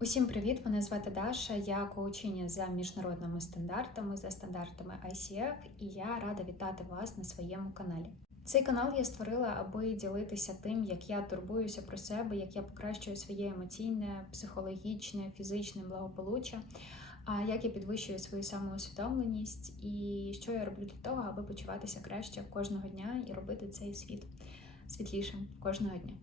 Усім привіт! Мене звати Даша. Я коучиня за міжнародними стандартами, за стандартами ICF, і я рада вітати вас на своєму каналі. Цей канал я створила, аби ділитися тим, як я турбуюся про себе, як я покращую своє емоційне, психологічне, фізичне благополуччя, як я підвищую свою самоусвідомленість і що я роблю для того, аби почуватися краще кожного дня і робити цей світ світлішим кожного дня.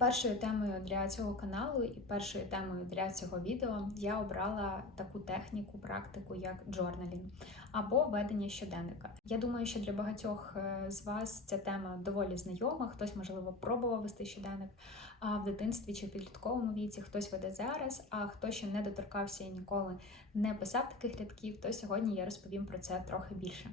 Першою темою для цього каналу і першою темою для цього відео я обрала таку техніку, практику, як джорналінг або ведення щоденника. Я думаю, що для багатьох е, з вас ця тема доволі знайома. Хтось, можливо, пробував вести щоденник в дитинстві чи в підлітковому віці, хтось веде зараз, а хто ще не доторкався і ніколи не писав таких рядків, то сьогодні я розповім про це трохи більше.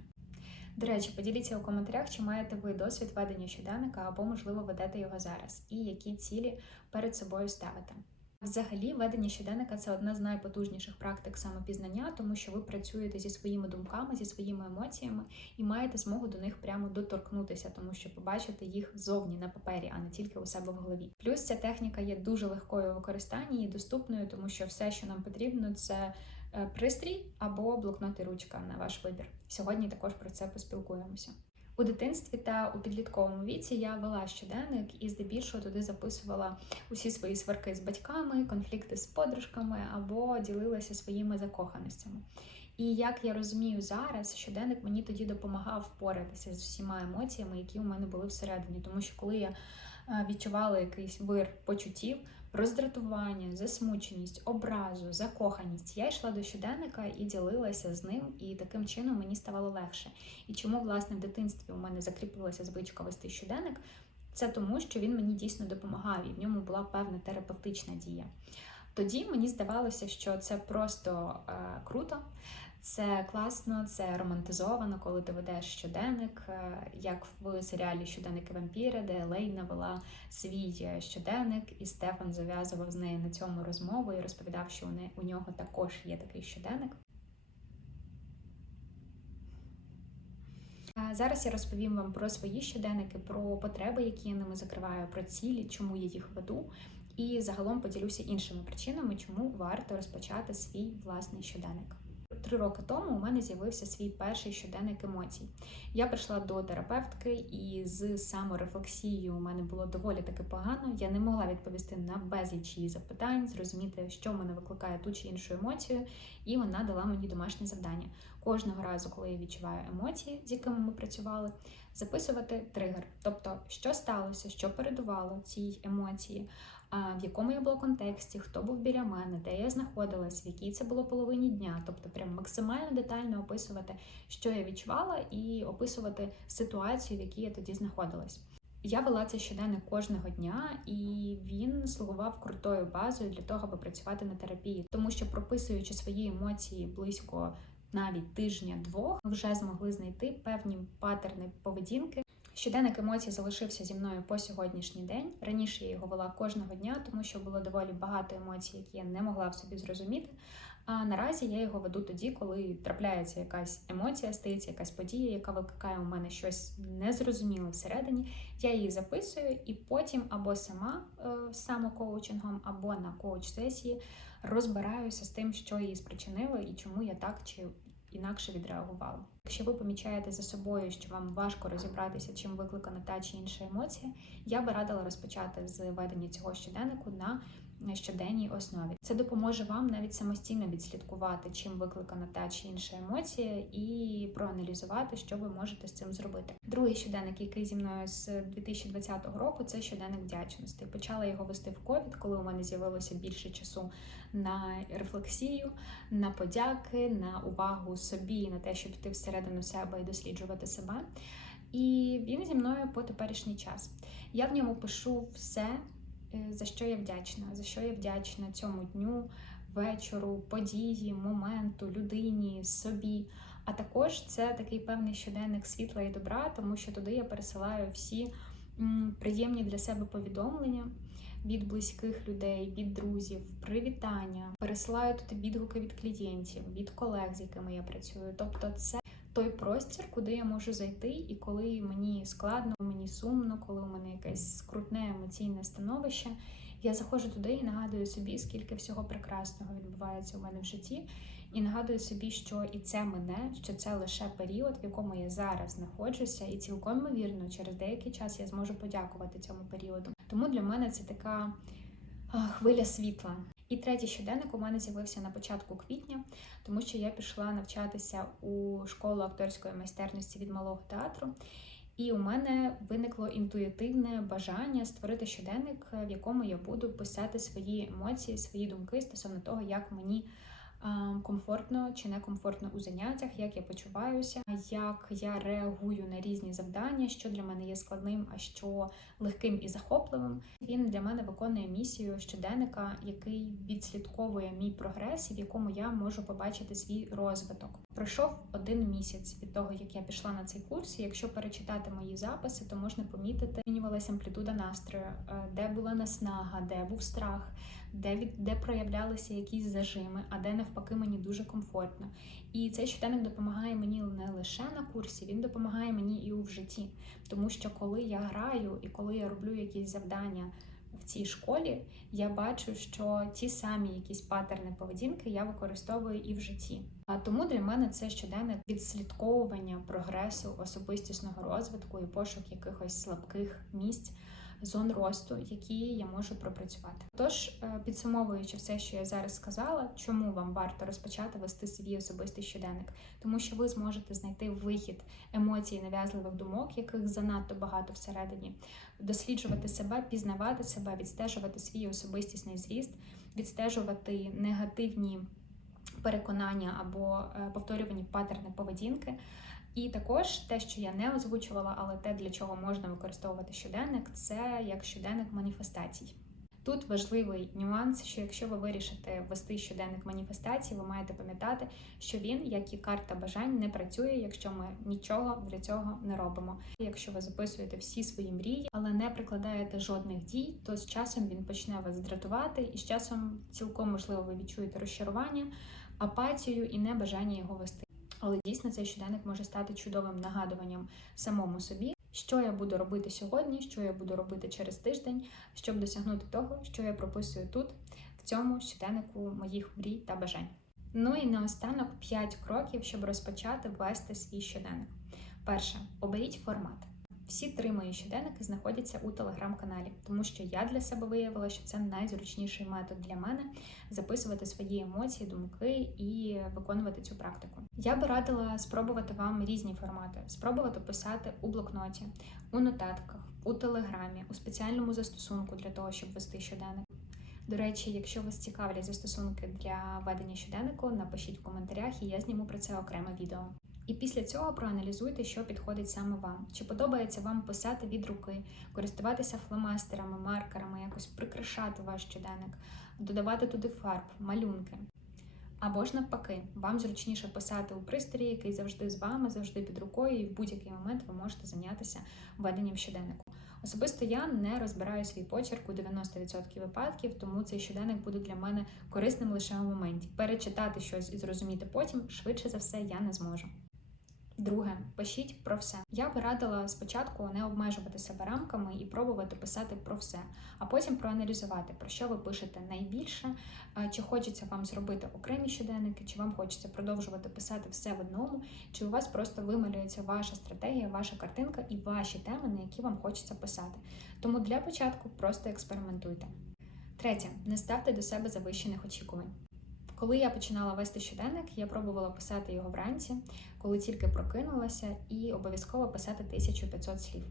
До речі, поділіться у коментарях, чи маєте ви досвід ведення щоденника або, можливо, ведете його зараз, і які цілі перед собою ставите. Взагалі, ведення щоденника це одна з найпотужніших практик самопізнання, тому що ви працюєте зі своїми думками, зі своїми емоціями і маєте змогу до них прямо доторкнутися, тому що побачите їх зовні на папері, а не тільки у себе в голові. Плюс ця техніка є дуже легкою у використанні і доступною, тому що все, що нам потрібно, це пристрій або блокнот і ручка на ваш вибір. Сьогодні також про це поспілкуємося. У дитинстві та у підлітковому віці я вела щоденник і здебільшого туди записувала усі свої сварки з батьками, конфлікти з подружками або ділилася своїми закоханостями. І як я розумію зараз, щоденник мені тоді допомагав впоратися з усіма емоціями, які у мене були всередині, тому що коли я е, відчувала якийсь вир почуттів, роздратування, засмученість, образу, закоханість. Я йшла до щоденника і ділилася з ним, і таким чином мені ставало легше. І чому, власне, в дитинстві у мене закріпилася звичка вести щоденник? Це тому, що він мені дійсно допомагав, і в ньому була певна терапевтична дія. Тоді мені здавалося, що це просто е, круто, це класно, це романтизовано, коли ти ведеш щоденник, е, як в серіалі Щоденники вампіра, де Лейна вела свій е, щоденник, і Стефан зав'язував з нею на цьому розмову і розповідав, що у нього також є такий щоденник. Зараз я розповім вам про свої щоденники, про потреби, які я ними закриваю, про цілі, чому я їх веду, і загалом поділюся іншими причинами, чому варто розпочати свій власний щоденник. Три роки тому у мене з'явився свій перший щоденник емоцій. Я прийшла до терапевтки, і з саморефлексією у мене було доволі таки погано. Я не могла відповісти на безліч її запитань, зрозуміти, що мене викликає ту чи іншу емоцію, і вона дала мені домашнє завдання. Кожного разу, коли я відчуваю емоції, з якими ми працювали, записувати тригер, тобто, що сталося, що передувало цій емоції в якому я була контексті, хто був біля мене, де я знаходилась, в якій це було половині дня, тобто прям максимально детально описувати, що я відчувала, і описувати ситуацію, в якій я тоді знаходилась. Я вела це щоденник кожного дня, і він слугував крутою базою для того, аби працювати на терапії, тому що прописуючи свої емоції близько навіть тижня-двох, ми вже змогли знайти певні патерни поведінки, Щоденник емоцій залишився зі мною по сьогоднішній день. Раніше я його вела кожного дня, тому що було доволі багато емоцій, які я не могла в собі зрозуміти. А наразі я його веду тоді, коли трапляється якась емоція, стається якась подія, яка викликає у мене щось незрозуміле всередині. Я її записую і потім або сама е, самокоучингом, або на коуч-сесії розбираюся з тим, що її спричинило і чому я так чи інакше відреагувала. Якщо ви помічаєте за собою, що вам важко розібратися, чим викликана та чи інша емоція, я би радила розпочати з ведення цього щоденнику на щоденній основі. Це допоможе вам навіть самостійно відслідкувати, чим викликана та чи інша емоція, і проаналізувати, що ви можете з цим зробити. Другий щоденник, який зі мною з 2020 року, це щоденник вдячності. Почала його вести в ковід, коли у мене з'явилося більше часу на рефлексію, на подяки, на увагу собі, на те, щоб йти всередину себе і досліджувати себе. І він зі мною по теперішній час. Я в ньому пишу все. Е, за що я вдячна, за що я вдячна цьому дню, вечору, події, моменту, людині, собі. А також це такий певний щоденник світла і добра, тому що туди я пересилаю всі приємні для себе повідомлення від близьких людей, від друзів, привітання. Пересилаю туди відгуки від клієнтів, від колег, з якими я працюю. Тобто, це той простір, куди я можу зайти, і коли мені складно, мені сумно, коли у мене якесь скрутне емоційне становище, Я заходжу туди і нагадую собі, скільки всього прекрасного відбувається у мене в житті, і нагадую собі, що і це мене, що це лише період, в якому я зараз знаходжуся, і цілком ймовірно, через деякий час я зможу подякувати цьому періоду. Тому для мене це така хвиля світла. І третій щоденник у мене з'явився на початку квітня, тому що я пішла навчатися у школу акторської майстерності від малого театру. І у мене виникло інтуїтивне бажання створити щоденник, в якому я буду писати свої емоції, свої думки стосовно того, як мені комфортно чи некомфортно у заняттях, як я почуваюся, як я реагую на різні завдання, що для мене є складним, а що легким і захопливим. Він для мене виконує місію щоденника, який відслідковує мій прогрес, і в якому я можу побачити свій розвиток. Пройшов один місяць від того, як я пішла на цей курс. і Якщо перечитати мої записи, то можна помітити, змінювалася амплітуда настрою, е, де була наснага, де був страх, де від де проявлялися якісь зажими, а де навпаки мені дуже комфортно. І цей щоденник допомагає мені не лише на курсі, він допомагає мені і у житті. Тому що коли я граю і коли я роблю якісь завдання в цій школі, я бачу, що ті самі якісь патерни поведінки я використовую і в житті. А тому для мене це щоденне відслідковування прогресу особистісного розвитку і пошук якихось слабких місць. Зон росту, які я можу пропрацювати. Тож, е, підсумовуючи все, що я зараз сказала, чому вам варто розпочати вести свій особистий щоденник, тому що ви зможете знайти вихід емоцій, нав'язливих думок, яких занадто багато всередині, досліджувати себе, пізнавати себе, відстежувати свій особистісний зріст, відстежувати негативні переконання або е, повторювані паттерни поведінки. І також те, що я не озвучувала, але те, для чого можна використовувати щоденник, це як щоденник маніфестацій. Тут важливий нюанс, що якщо ви вирішите ввести щоденник маніфестацій, ви маєте пам'ятати, що він, як і карта бажань, не працює, якщо ми нічого для цього не робимо. Якщо ви записуєте всі свої мрії, але не прикладаєте жодних дій, то з часом він почне вас дратувати, і з часом цілком можливо ви відчуєте розчарування, апатію і небажання його вести. Але дійсно цей щоденник може стати чудовим нагадуванням самому собі, що я буду робити сьогодні, що я буду робити через тиждень, щоб досягнути того, що я прописую тут, в цьому щоденнику моїх мрій та бажань. Ну і наостанок 5 кроків, щоб розпочати вести свій щоденник. Перше, оберіть формат. Всі три мої щоденники знаходяться у телеграм-каналі, тому що я для себе виявила, що це найзручніший метод для мене записувати свої емоції, думки і виконувати цю практику. Я би радила спробувати вам різні формати, спробувати писати у блокноті, у нотатках, у телеграмі, у спеціальному застосунку для того, щоб вести щоденник. До речі, якщо вас цікавлять застосунки для ведення щоденнику, напишіть в коментарях, і я зніму про це окреме відео. І після цього проаналізуйте, що підходить саме вам. Чи подобається вам писати від руки, користуватися фломастерами, маркерами, якось прикрашати ваш щоденник, додавати туди фарб, малюнки. Або ж навпаки, вам зручніше писати у пристрої, який завжди з вами, завжди під рукою, і в будь-який момент ви можете зайнятися веденням щоденнику. Особисто я не розбираю свій почерк у 90% випадків, тому цей щоденник буде для мене корисним лише у моменті. Перечитати щось і зрозуміти потім, швидше за все, я не зможу. Друге, пишіть про все. Я би радила спочатку не обмежувати себе рамками і пробувати писати про все, а потім проаналізувати, про що ви пишете найбільше, чи хочеться вам зробити окремі щоденники, чи вам хочеться продовжувати писати все в одному, чи у вас просто вималюється ваша стратегія, ваша картинка і ваші теми, на які вам хочеться писати. Тому для початку просто експериментуйте. Третє, не ставте до себе завищених очікувань. Коли я починала вести щоденник, я пробувала писати його вранці, коли тільки прокинулася, і обов'язково писати 1500 слів.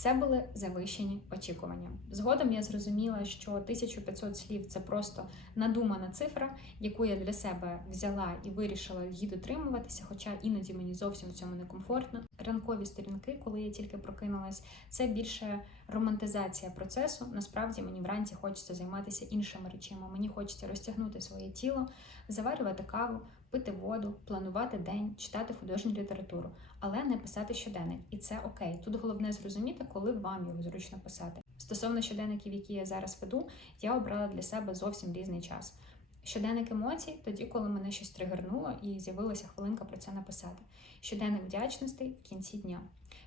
Це були завищені очікування. Згодом я зрозуміла, що 1500 слів це просто надумана цифра, яку я для себе взяла і вирішила її дотримуватися, хоча іноді мені зовсім в цьому некомфортно. Ранкові сторінки, коли я тільки прокинулась, це більше романтизація процесу. Насправді мені вранці хочеться займатися іншими речами. Мені хочеться розтягнути своє тіло, заварювати каву, пити воду, планувати день, читати художню літературу, але не писати щоденник. І це окей. Тут головне зрозуміти, коли вам його зручно писати. Стосовно щоденників, які я зараз веду, я обрала для себе зовсім різний час. Щоденник емоцій тоді, коли мене щось тригернуло і з'явилася хвилинка про це написати. Щоденник вдячностей в кінці дня.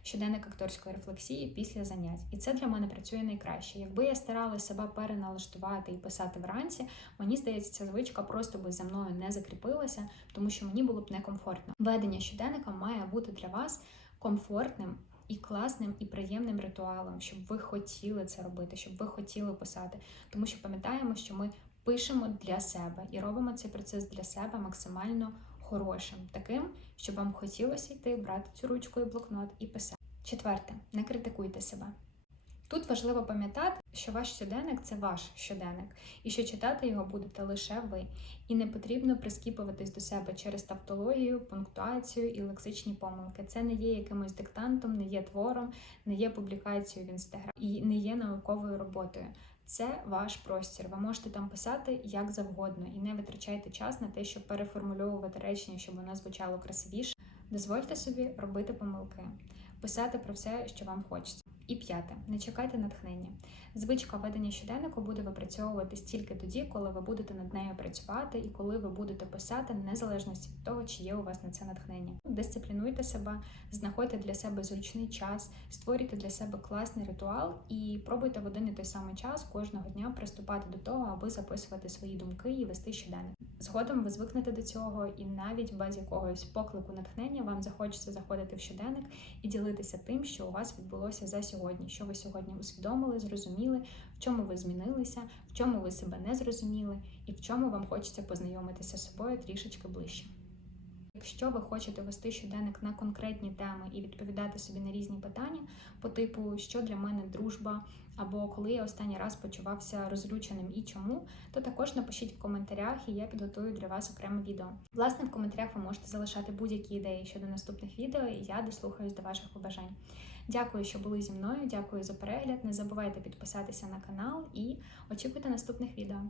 Щоденник акторської рефлексії після занять. І це для мене працює найкраще. Якби я старалася себе переналаштувати і писати вранці, мені здається, ця звичка просто би за мною не закріпилася, тому що мені було б некомфортно. Ведення щоденника має бути для вас комфортним. І класним і приємним ритуалом, щоб ви хотіли це робити, щоб ви хотіли писати. Тому що пам'ятаємо, що ми пишемо для себе і робимо цей процес для себе максимально хорошим, таким, щоб вам хотілося йти, брати цю ручку і блокнот і писати. Четверте, не критикуйте себе. Тут важливо пам'ятати, що ваш щоденник це ваш щоденник, і що читати його будете лише ви. І не потрібно прискіпуватись до себе через тавтологію, пунктуацію і лексичні помилки. Це не є якимось диктантом, не є твором, не є публікацією в інстаграм і не є науковою роботою. Це ваш простір. Ви можете там писати як завгодно і не витрачайте час на те, щоб переформульовувати речення, щоб воно звучало красивіше. Дозвольте собі робити помилки, писати про все, що вам хочеться. І п'яте, не чекайте натхнення. Звичка ведення щоденнику буде випрацьовуватись тільки тоді, коли ви будете над нею працювати і коли ви будете писати, незалежно від того, чи є у вас на це натхнення. Дисциплінуйте себе, знаходьте для себе зручний час, створюйте для себе класний ритуал і пробуйте в один і той самий час кожного дня приступати до того, аби записувати свої думки і вести щоденник. Згодом ви звикнете до цього, і навіть без якогось поклику натхнення вам захочеться заходити в щоденник і ділитися тим, що у вас відбулося за сьогодні, що ви сьогодні усвідомили, зрозуміли, в чому ви змінилися, в чому ви себе не зрозуміли, і в чому вам хочеться познайомитися з собою трішечки ближче. Якщо ви хочете вести щоденник на конкретні теми і відповідати собі на різні питання, по типу, що для мене дружба, або коли я останній раз почувався розлюченим і чому, то також напишіть в коментарях, і я підготую для вас окреме відео. Власне, в коментарях ви можете залишати будь-які ідеї щодо наступних відео, і я дослухаюсь до ваших побажань. Дякую, що були зі мною. Дякую за перегляд. Не забувайте підписатися на канал і очікуйте наступних відео.